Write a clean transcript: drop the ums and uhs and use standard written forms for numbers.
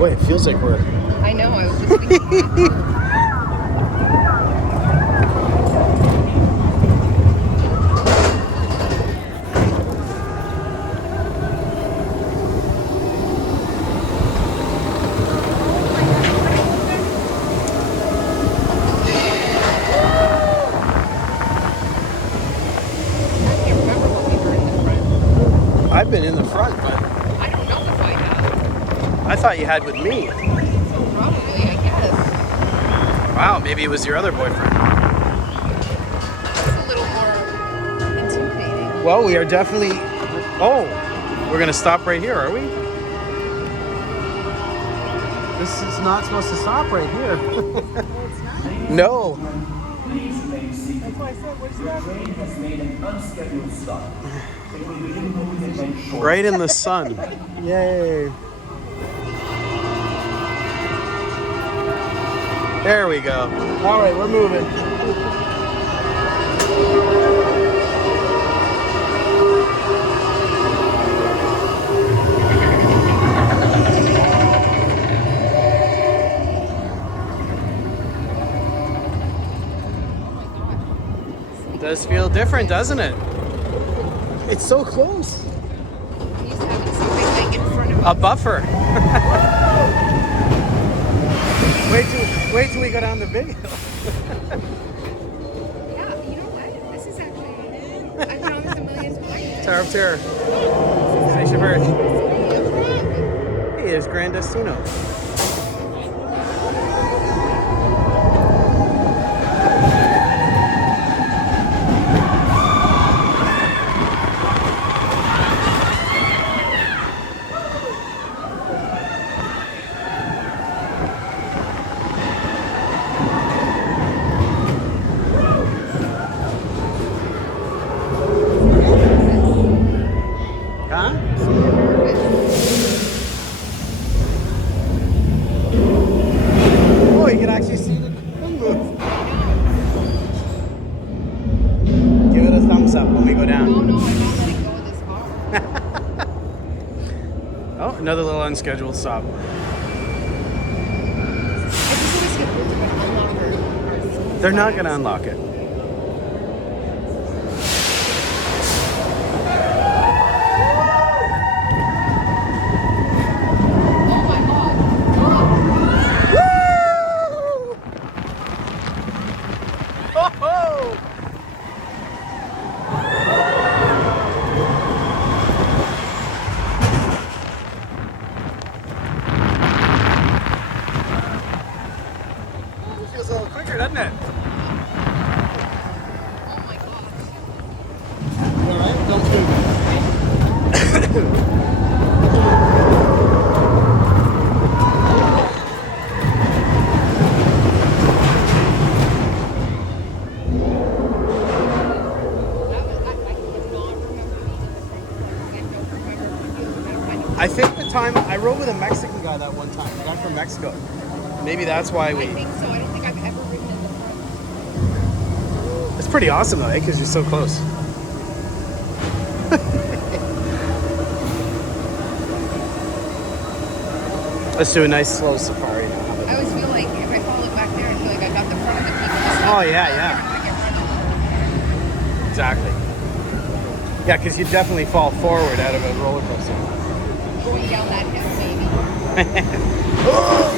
Boy, it feels like we're... I know, I was just thinking. I've been in the front, but I don't know if I have. I thought you had with me. Probably, I guess. Wow, maybe it was your other boyfriend. That's a little more intimidating. Well, we are definitely... Oh, we're going to stop right here, are we? This is not supposed to stop right here. No. That's why I said, where's that? The train has made an unscheduled stop. It will begin moving again shortly. Right in the sun. Yay. There we go. All right, we're moving. It does feel different, doesn't it? It's so close. I'm used to having something in front of me. A buffer. Wait till we go down the big hill. Yeah, you know what? This is actually, I promised a million times. Tower of Terror. Expedition Everest. Hey, there's Grand Destino. Huh? Oh, you can actually see the moon move. Give it a thumbs up when we go down. Oh no, I'm not letting go of this car. Oh, another little unscheduled stop. I just want to skip over to unlock her. They're not going to unlock it. Oh my god. Oh! It feels a little quicker, doesn't it? Oh my gosh. All right, don't move. I think the time I rode with a Mexican guy that one time, a guy from Mexico. Maybe that's why I we. think so. I don't think I've ever ridden in the front. It's pretty awesome though, because you're so close. Let's do a nice slow safari now. I always feel like if I follow back there, I feel like I got the front of the people. Oh yeah, yeah. Exactly. Yeah, because you definitely fall forward out of a roller coaster. Going down that hill, maybe. Oh!